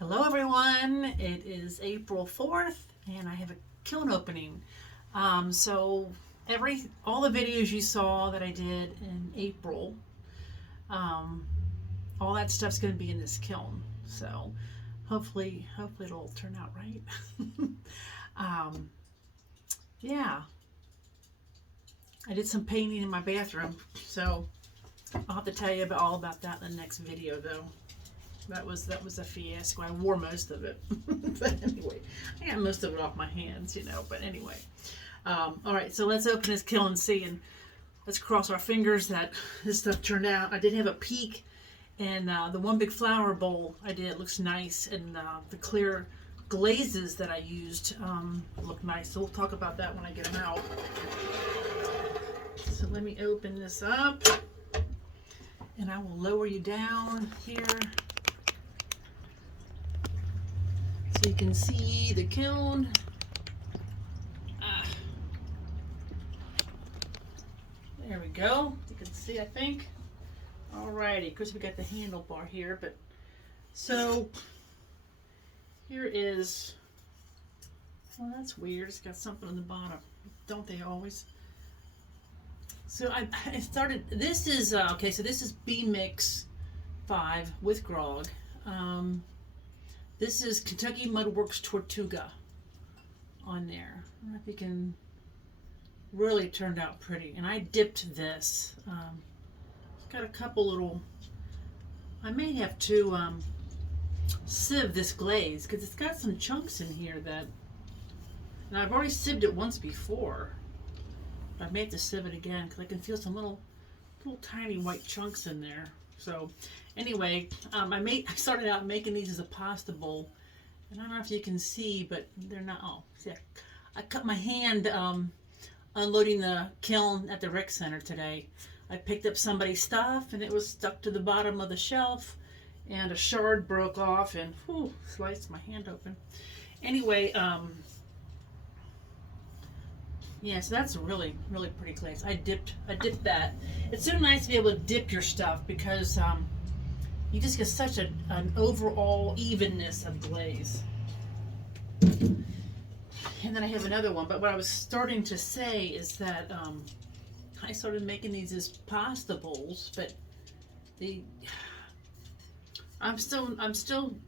Hello everyone, it is April 4th and I have a kiln opening. So all the videos you saw that I did in April, um, all that stuff's going to be in this kiln. So hopefully it'll turn out right. um, yeah, I did some painting in my bathroom, so I'll have to tell you all about that in the next video though. That was a fiasco. I wore most of it. But anyway, I got most of it off my hands, But anyway. All right, so let's open this kiln and see. And let's cross our fingers that this stuff turned out. I did have a peek. And the one big flower bowl I did looks nice. And the clear glazes that I used look nice. So we'll talk about that when I get them out. So let me open this up. And I will lower you down here. So you can see the kiln. There we go. You can see, I think. Alrighty, of course we got the handlebar here, but so here is. Well, that's weird. It's got something on the bottom, don't they always? So I started. This is okay. So this is B Mix 5 with grog. This is Kentucky Mudworks Tortuga on there. I don't know if you can. Really turned out pretty, and I dipped this. It's got a couple little. I may have to sieve this glaze because it's got some chunks in here that. And I've already sieved it once before. I may have to sieve it again because I can feel some little tiny white chunks in there. So anyway, I started out making these as a pasta bowl, and I don't know if you can see, but they're not. Oh, see, I cut my hand unloading the kiln at the rec center today. I picked up somebody's stuff, and it was stuck to the bottom of the shelf, and a shard broke off, and sliced my hand open. Anyway, yeah, so that's really pretty glaze. I dipped that. It's so nice to be able to dip your stuff because you just get such an overall evenness of glaze. And then I have another one, but what I was starting to say is that I started making these as pasta bowls, but I'm still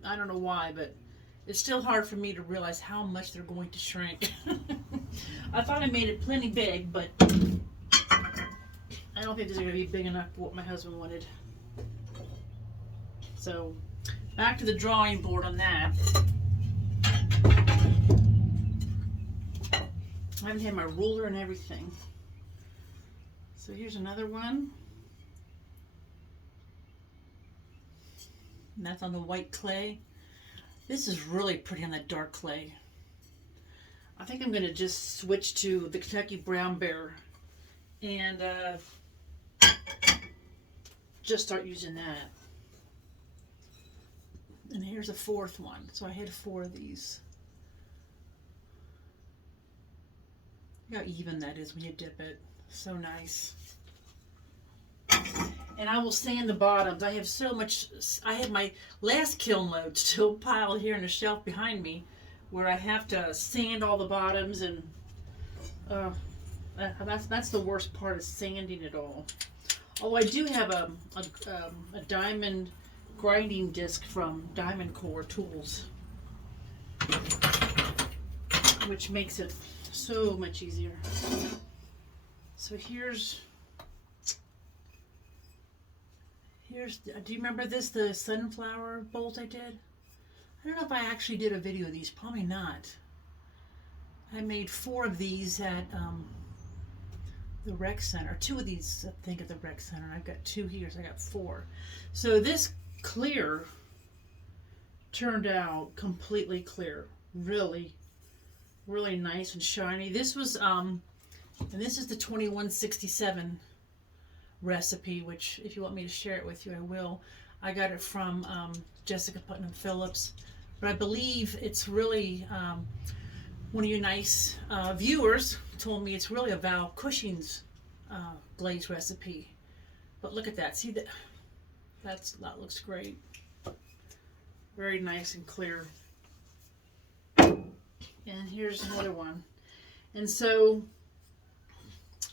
I don't know why, but it's still hard for me to realize how much they're going to shrink. I thought I made it plenty big, but I don't think these are going to be big enough for what my husband wanted. So back to the drawing board on that. I haven't had my ruler and everything. So here's another one. And that's on the white clay. This is really pretty on that dark clay. I think I'm going to just switch to the Kentucky Brown Bear and just start using that. And here's a fourth one. So I had 4 of these. Look how even that is when you dip it. So nice. And I will sand the bottoms. I have so much. I have my last kiln load still piled here on the shelf behind me, where I have to sand all the bottoms, and that's the worst part, is sanding it all. Oh, I do have a diamond grinding disc from Diamond Core Tools, which makes it so much easier. So here's, do you remember this, the sunflower bowls I did? I don't know if I actually did a video of these, probably not. I made 4 of these at the rec center, 2 of these I think at the rec center. I've got 2 here, so I got 4. So this clear turned out completely clear, really nice and shiny. This was and this is the 2167 recipe, which if you want me to share it with you, I will. I got it from Jessica Putnam Phillips, but I believe it's really one of you nice viewers told me it's really a Val Cushing's glaze recipe. But look at that. See that looks great. Very nice and clear. And here's another one. And so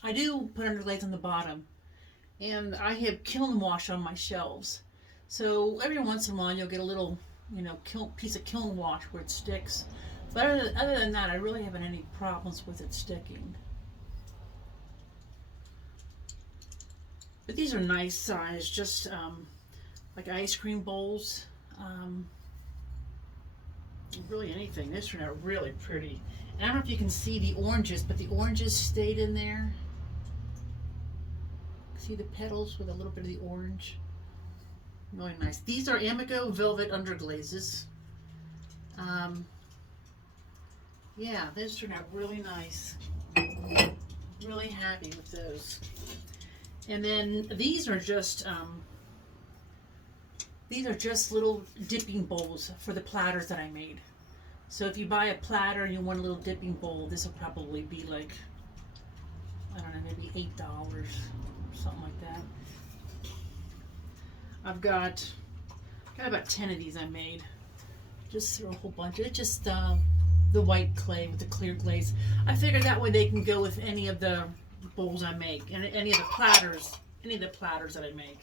I do put underglaze on the bottom. And I have kiln wash on my shelves. So every once in a while you'll get a little, piece of kiln wash where it sticks. But other than that, I really haven't any problems with it sticking. But these are nice size, just like ice cream bowls. Really anything. This turned out really pretty. And I don't know if you can see the oranges, but the oranges stayed in there. See the petals with a little bit of the orange? Really nice. These are Amaco Velvet Underglazes. Yeah, those turned out really nice. Really happy with those. And then these are just little dipping bowls for the platters that I made. So if you buy a platter and you want a little dipping bowl, this will probably be like, I don't know, maybe $8, something like that. I've got about 10 of these I made. Just throw a whole bunch. It's just the white clay with the clear glaze. I figured that way they can go with any of the bowls I make and any of the platters that I make.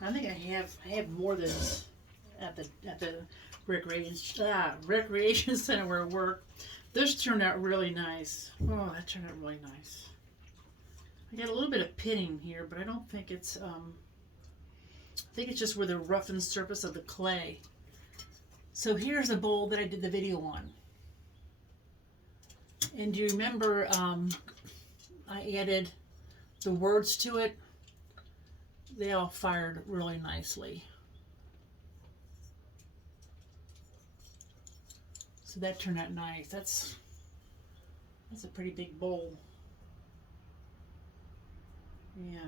I think I have more of this at the recreation center where I work. This turned out really nice. Oh, that turned out really nice. I got a little bit of pitting here, but I don't think it's I think it's just where the roughened surface of the clay. So here's a bowl that I did the video on. And do you remember I added the words to it? They all fired really nicely. So that turned out nice. That's a pretty big bowl. Yeah,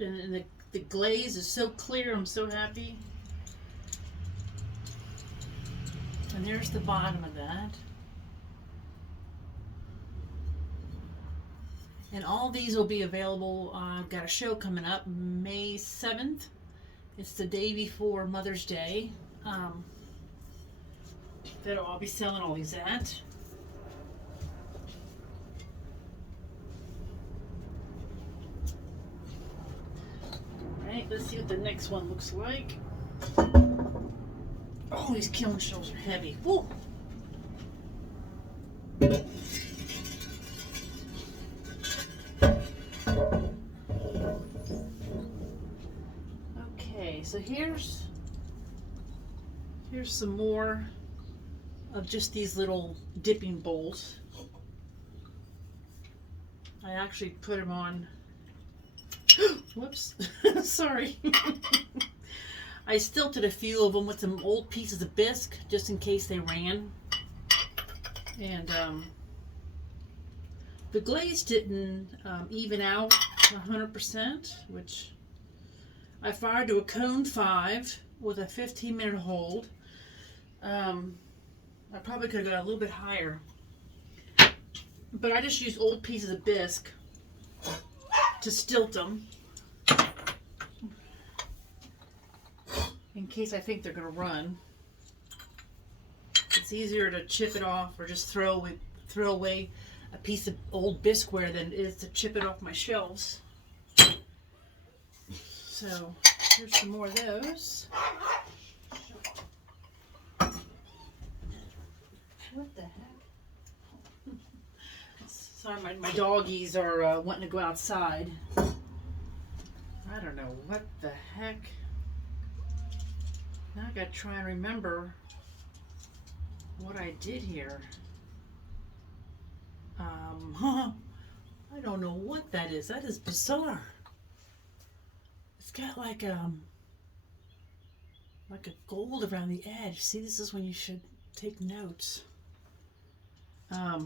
and the glaze is so clear. I'm so happy. And there's the bottom of that. And all these will be available. I've got a show coming up May 7th. It's the day before Mother's Day. That I'll be selling all these at. Alright, let's see what the next one looks like. Oh, these kiln shelves are heavy. Woo! Okay, so here's some more of just these little dipping bowls. I actually put them on. Whoops, sorry. I stilted a few of them with some old pieces of bisque just in case they ran. And the glaze didn't even out 100%, which I fired to a cone 5 with a 15-minute hold. I probably could have got a little bit higher, but I just used old pieces of bisque to stilt them in case I think they're going to run. It's easier to chip it off or just throw away a piece of old bisqueware than it is to chip it off my shelves. So here's some more of those. What the heck? Sorry, my doggies are wanting to go outside. I don't know what the heck. Now I gotta try and remember what I did here. I don't know what that is. That is bizarre. It's got like a gold around the edge. See, this is when you should take notes. I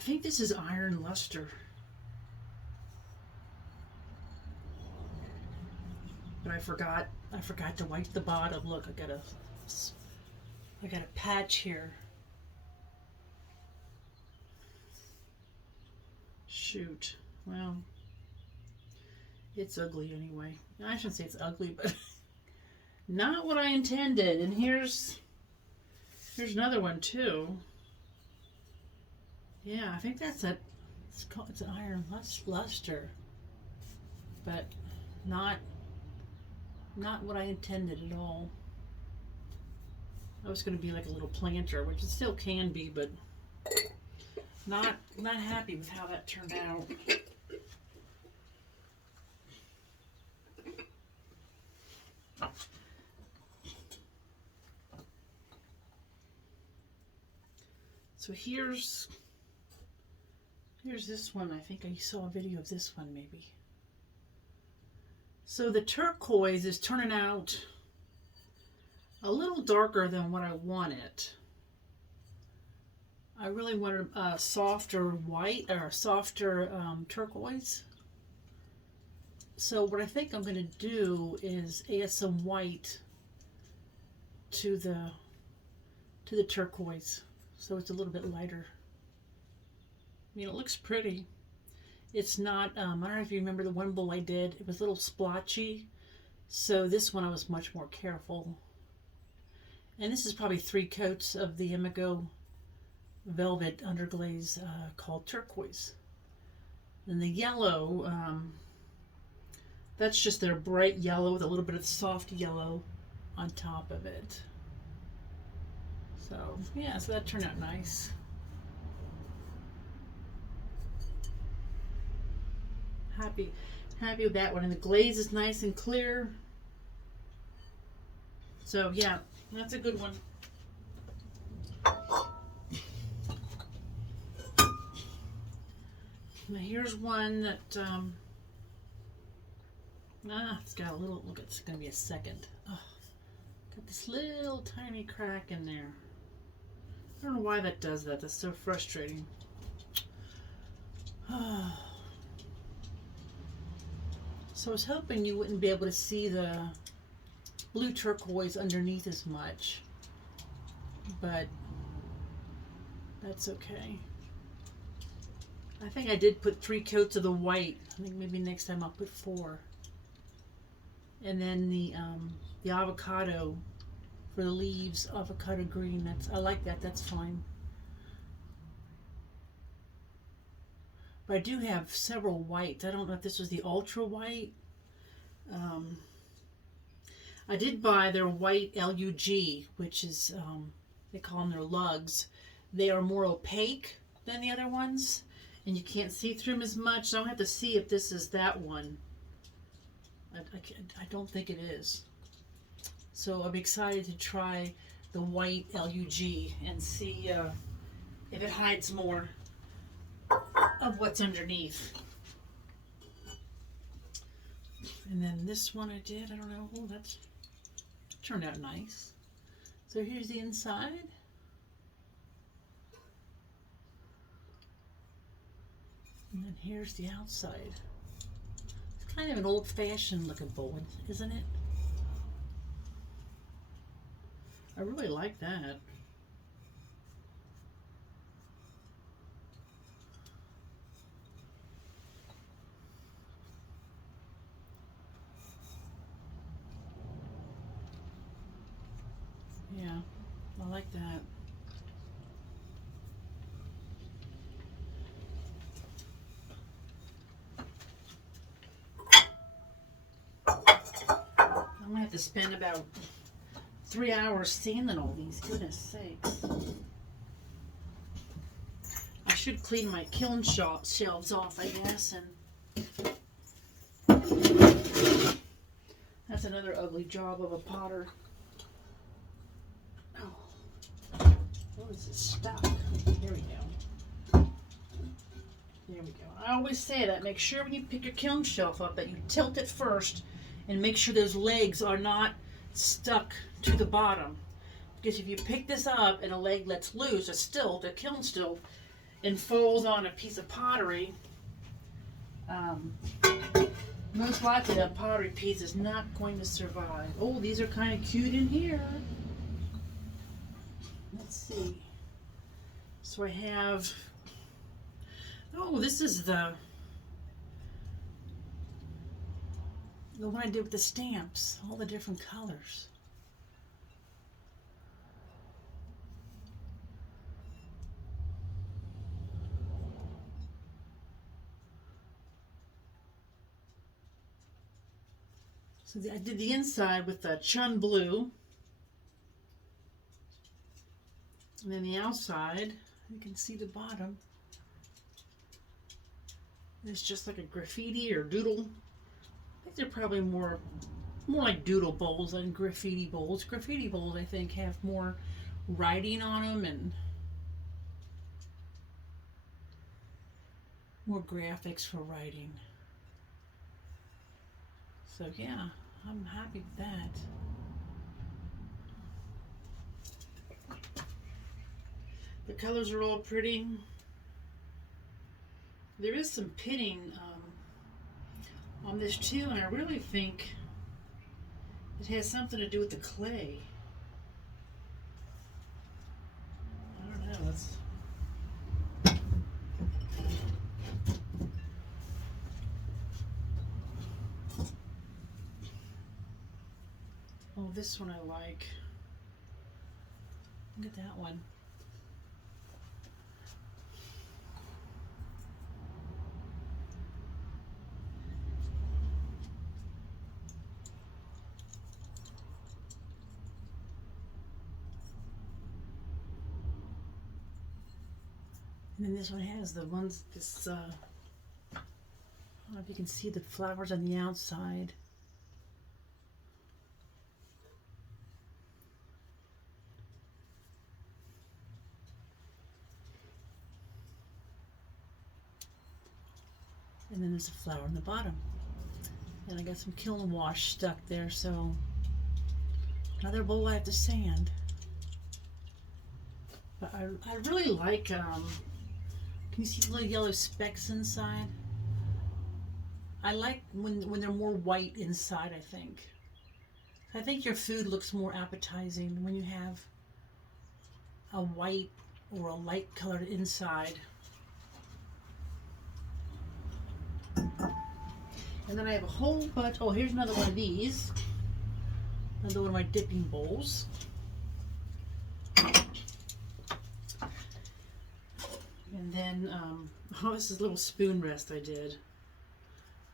think this is iron luster. But I forgot to wipe the bottom. Look, I got a patch here. Shoot. Well, It's ugly anyway. I shouldn't say it's ugly, but not what I intended. And here's another one too. Yeah, I think that's it. It's an iron luster, but not what I intended at all. I was going to be like a little planter, which it still can be, but not happy with how that turned out. So here's this one. I think I saw a video of this one maybe. So the turquoise is turning out a little darker than what I wanted. I really wanted a softer white or a softer turquoise. So what I think I'm going to do is add some white to the turquoise, so it's a little bit lighter. I mean, it looks pretty. It's not, I don't know if you remember the one bowl I did. It was a little splotchy. So this one I was much more careful. And this is probably 3 coats of the Amaco velvet underglaze called turquoise. And the yellow, that's just their bright yellow with a little bit of soft yellow on top of it. So yeah, so that turned out nice. Happy with that one. And the glaze is nice and clear. So yeah, that's a good one. Now here's one that it's got a little, look, it's gonna be a second. Oh, got this little tiny crack in there. I don't know why that does that. That's so frustrating. So I was hoping you wouldn't be able to see the blue turquoise underneath as much, but that's okay. I think I did put 3 coats of the white. I think maybe next time I'll put 4. And then the avocado for the leaves, avocado green. I like that. That's fine. But I do have several whites. I don't know if this was the ultra white. I did buy their white LUG, which is they call them their lugs. They are more opaque than the other ones, and you can't see through them as much. So I'll have to see if this is that one. I don't think it is. So I'm excited to try the white LUG and see if it hides more of what's underneath. And then this one I did, I don't know, oh, that's turned out nice. So here's the inside. And then here's the outside. It's kind of an old-fashioned looking bowl, isn't it? I really like that. Yeah, I like that. I'm gonna have to spend about 3 hours sanding all these, goodness sakes. I should clean my kiln shelves off, I guess, and that's another ugly job of a potter. Oh, what is this stuck? There we go. There we go. I always say that, make sure when you pick your kiln shelf up that you tilt it first and make sure those legs are not stuck to the bottom, because if you pick this up and a leg lets loose, the kiln still, and falls on a piece of pottery, most likely that pottery piece is not going to survive. Oh, these are kind of cute in here. Let's see. So I have, oh, this is the the one I did with the stamps, all the different colors. So I did the inside with the chun blue. And then the outside, you can see the bottom. It's just like a graffiti or doodle. I think they're probably more like doodle bowls than graffiti bowls. Graffiti bowls, I think, have more writing on them and more graphics for writing. So yeah, I'm happy with that. The colors are all pretty. There is some pitting on this too, and I really think it has something to do with the clay. I don't know. Oh, this one I like. Look at that one. And then this one has the ones, I don't know if you can see the flowers on the outside. And then there's a flower on the bottom. And I got some Kiln wash stuck there, so another bowl I have to sand. But I really like, can you see the little yellow specks inside? I like when they're more white inside, I think. I think your food looks more appetizing when you have a white or a light colored inside. And then I have a whole bunch, oh, here's another one of these. Another one of my dipping bowls. And then, oh, this is a little spoon rest I did.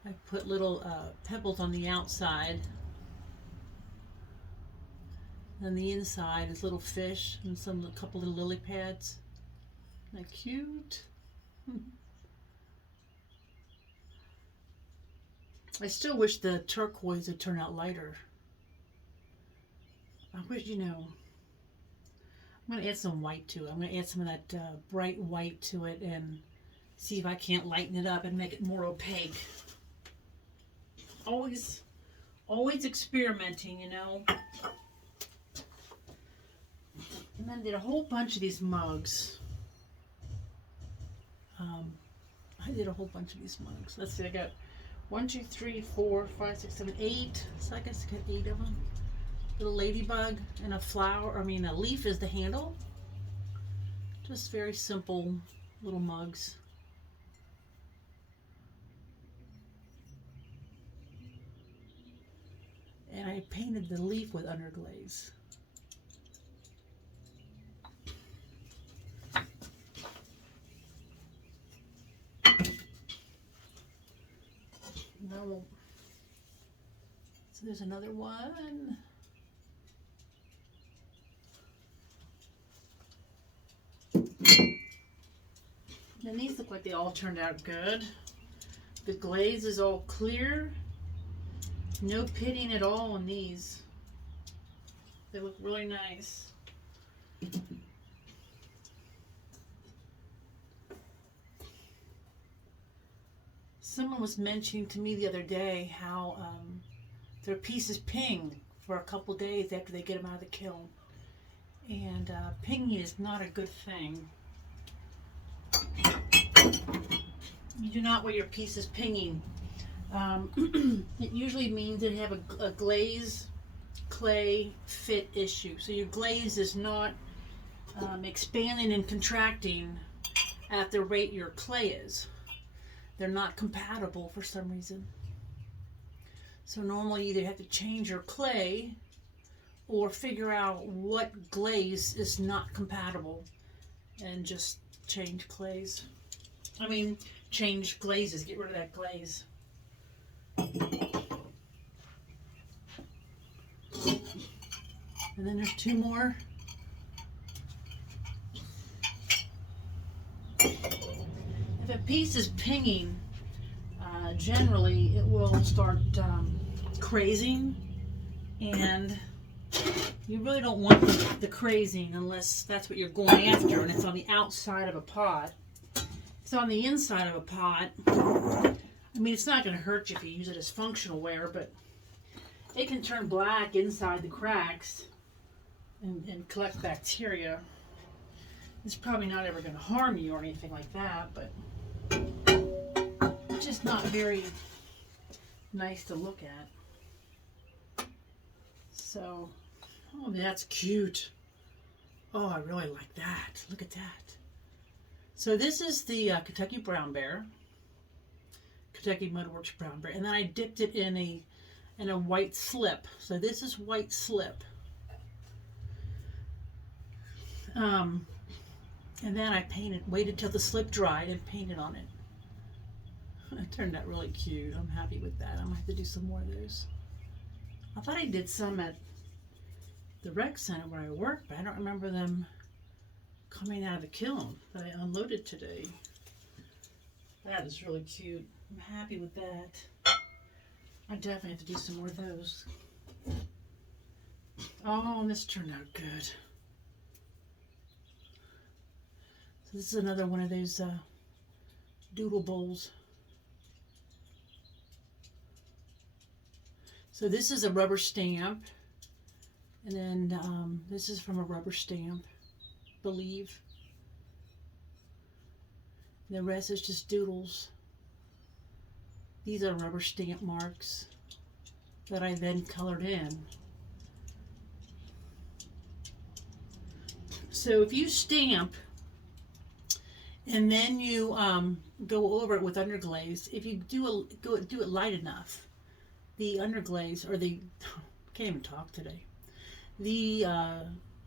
I put little pebbles on the outside. And the inside is little fish and a couple little lily pads. Isn't that cute? I still wish the turquoise would turn out lighter. I wish, you know, I'm going to add some white to it. I'm going to add some of that bright white to it and see if I can't lighten it up and make it more opaque. Always experimenting, you know. And then I did a whole bunch of these mugs. I did a whole bunch of these mugs. Let's see, I got 1, 2, 3, 4, 5, 6, 7, 8. So I guess I got 8 of them. Little ladybug and a flower. I mean, a leaf is the handle. Just very simple little mugs. And I painted the leaf with underglaze. No. So there's another one. And these look like they all turned out good. The glaze is all clear. No pitting at all on these. They look really nice. Someone was mentioning to me the other day how their pieces ping for a couple days after they get them out of the kiln. And pinging is not a good thing. You do not want your pieces pinging. It usually means they have a glaze clay fit issue. So your glaze is not expanding and contracting at the rate your clay is. They're not compatible for some reason. So normally you either have to change your clay or figure out what glaze is not compatible and just change clays. I mean, change glazes, get rid of that glaze. And then there's two more. If a piece is pinging, generally it will start crazing, and you really don't want the crazing unless that's what you're going after and it's on the outside of a pot. If it's on the inside of a pot, I mean, it's not going to hurt you if you use it as functional wear, but it can turn black inside the cracks and collect bacteria. It's probably not ever going to harm you or anything like that, but it's just not very nice to look at. So, oh, that's cute. Oh, I really like that. Look at that. So this is the Kentucky Brown Bear, Kentucky Mudworks Brown Bear, and then I dipped it in a white slip. So this is white slip. And then I waited till the slip dried and painted on it. It turned out really cute. I'm happy with that. I'm gonna have to do some more of those. I thought I did some at the rec center where I work, but I don't remember them coming out of the kiln that I unloaded today. That is really cute. I'm happy with that. I definitely have to do some more of those. Oh, and this turned out good. So this is another one of those doodle bowls. So this is a rubber stamp, and then this is from a rubber stamp, believe. The rest is just doodles. These are rubber stamp marks that I then colored in. So if you stamp and then you go over it with underglaze, if you do it light enough, the underglaze, or the, can't even talk today, the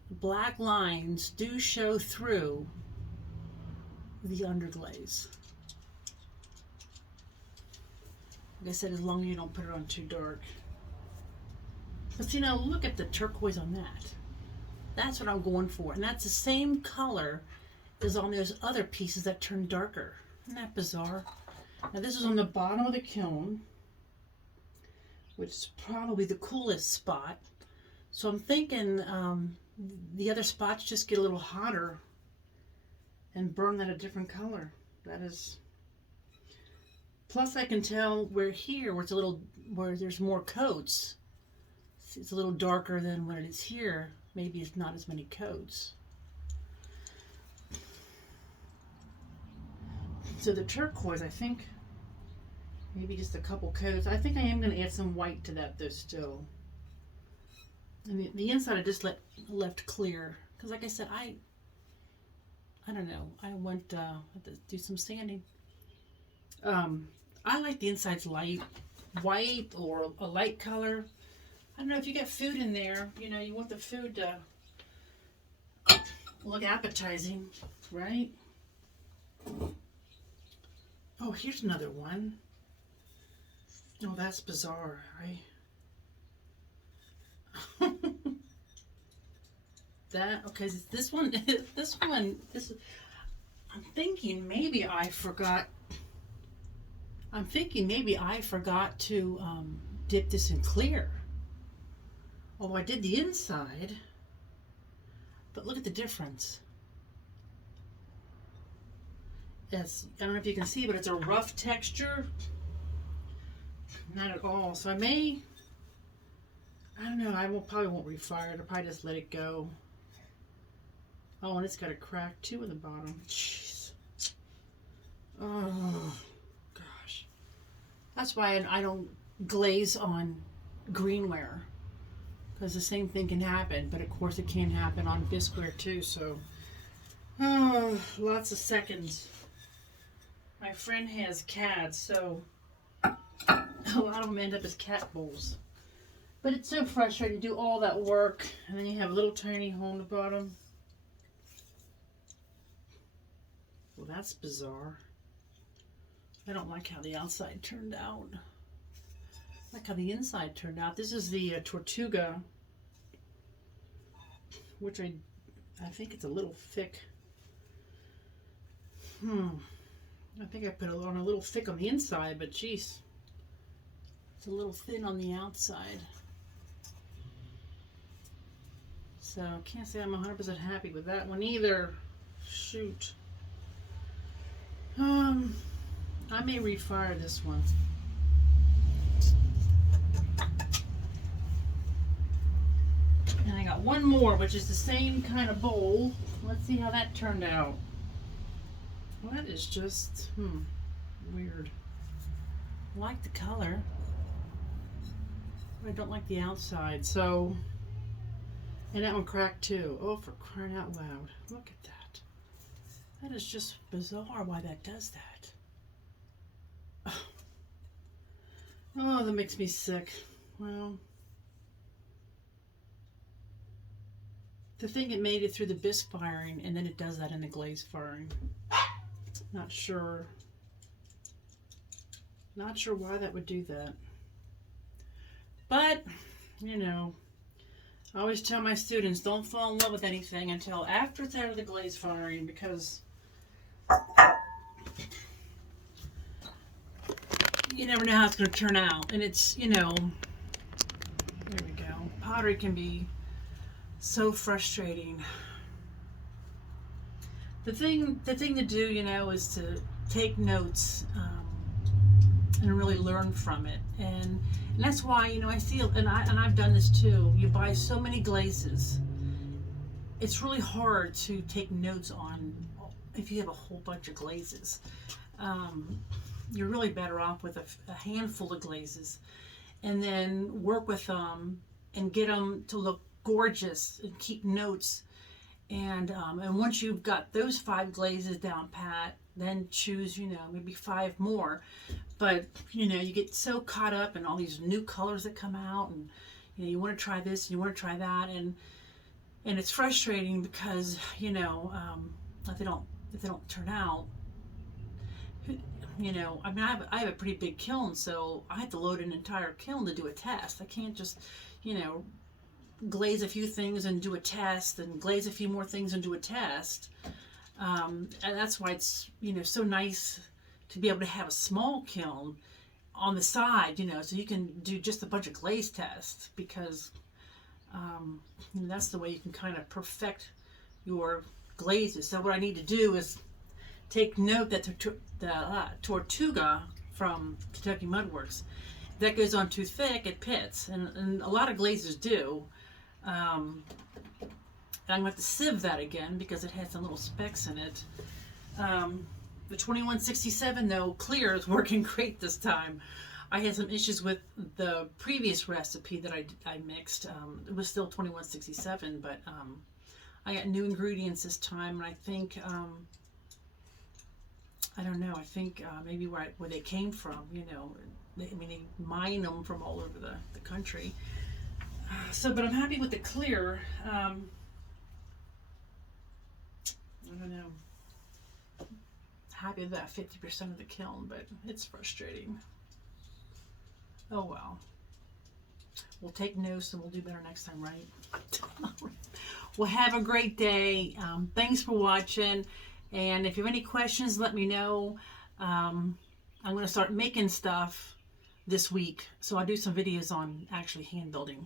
black lines do show through the underglaze. Like I said, as long as you don't put it on too dark. But see, now look at the turquoise on that. That's what I'm going for. And that's the same color as on those other pieces that turn darker. Isn't that bizarre? Now this is on the bottom of the kiln, which is probably the coolest spot. So I'm thinking the other spots just get a little hotter and burn that a different color. That is. Plus I can tell where it's a little, where there's more coats, it's a little darker than when it is here. Maybe it's not as many coats. So the turquoise, I think maybe just a couple coats. I think I am going to add some white to that though still. And the inside I just left clear, because like I said, I don't know, I want to do some sanding. I like the insides light, white or a light color. I don't know, if you get food in there, you know, you want the food to look appetizing, right? Oh, here's another one. Oh, that's bizarre, right? That, okay, this one, I'm thinking maybe I forgot to dip this in clear. Oh, I did the inside, but look at the difference. Yes, I don't know if you can see, but it's a rough texture. Not at all. So I don't know, probably won't refire it. I'll probably just let it go. Oh, and it's got a crack too in the bottom. Jeez. Oh, gosh. That's why I don't glaze on greenware, because the same thing can happen, but of course it can happen on bisqueware too, so. Oh, lots of seconds. My friend has cats, so a lot of them end up as cat bowls. But it's so frustrating to do all that work, and then you have a little tiny hole in the bottom. Well, that's bizarre. I don't like how the outside turned out. I like how the inside turned out. This is the Tortuga, which I think it's a little thick. I think I put it on a little thick on the inside, but geez, it's a little thin on the outside. So I can't say I'm 100% happy with that one either. Shoot. I may refire this one. And I got one more, which is the same kind of bowl. Let's see how that turned out. Well, that is just, weird. I like the color, but I don't like the outside. So, and that one cracked too. Oh, for crying out loud. Look at that. That is just bizarre why that does that. Oh, that makes me sick. Well, to think it made it through the bisque firing and then it does that in the glaze firing. Not sure why that would do that. But, you know, I always tell my students, don't fall in love with anything until after it's out of the glaze firing, because you never know how it's going to turn out. And it's, you know, there we go. Pottery can be so frustrating. The thing to do, you know, is to take notes and really learn from it. And that's why, you know, I feel, and I've done this too. You buy so many glazes. It's really hard to take notes on if you have a whole bunch of glazes. You're really better off with a handful of glazes, and then work with them and get them to look gorgeous and keep notes. And once you've got those 5 glazes down pat, then choose, you know, maybe 5 more. But, you know, you get so caught up in all these new colors that come out, and, you know, you want to try this, and you want to try that, and it's frustrating because, you know, if they don't turn out, you know, I mean, I have a pretty big kiln, so I have to load an entire kiln to do a test. I can't just, you know, glaze a few things and do a test, and glaze a few more things and do a test. And that's why it's, you know, so nice to be able to have a small kiln on the side, you know, so you can do just a bunch of glaze tests, because you know, that's the way you can kind of perfect your glazes. So what I need to do is take note that the Tortuga from Kentucky Mudworks, that goes on too thick, it pits, and a lot of glazes do. And I'm going to have to sieve that again because it had some little specks in it. The 2167 though, clear, is working great this time. I had some issues with the previous recipe that I mixed. It was still 2167, but I got new ingredients this time, and I think I don't know. I think maybe where they came from. You know, they mine them from all over the country. So, but I'm happy with the clear. I don't know. Happy with that 50% of the kiln, but it's frustrating. Oh well. We'll take notes and we'll do better next time, right? Well, have a great day. Thanks for watching. And if you have any questions, let me know. I'm going to start making stuff this week. So I'll do some videos on actually hand building.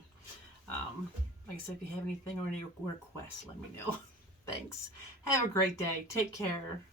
Like I said, if you have anything or any requests, let me know. Thanks. Have a great day. Take care.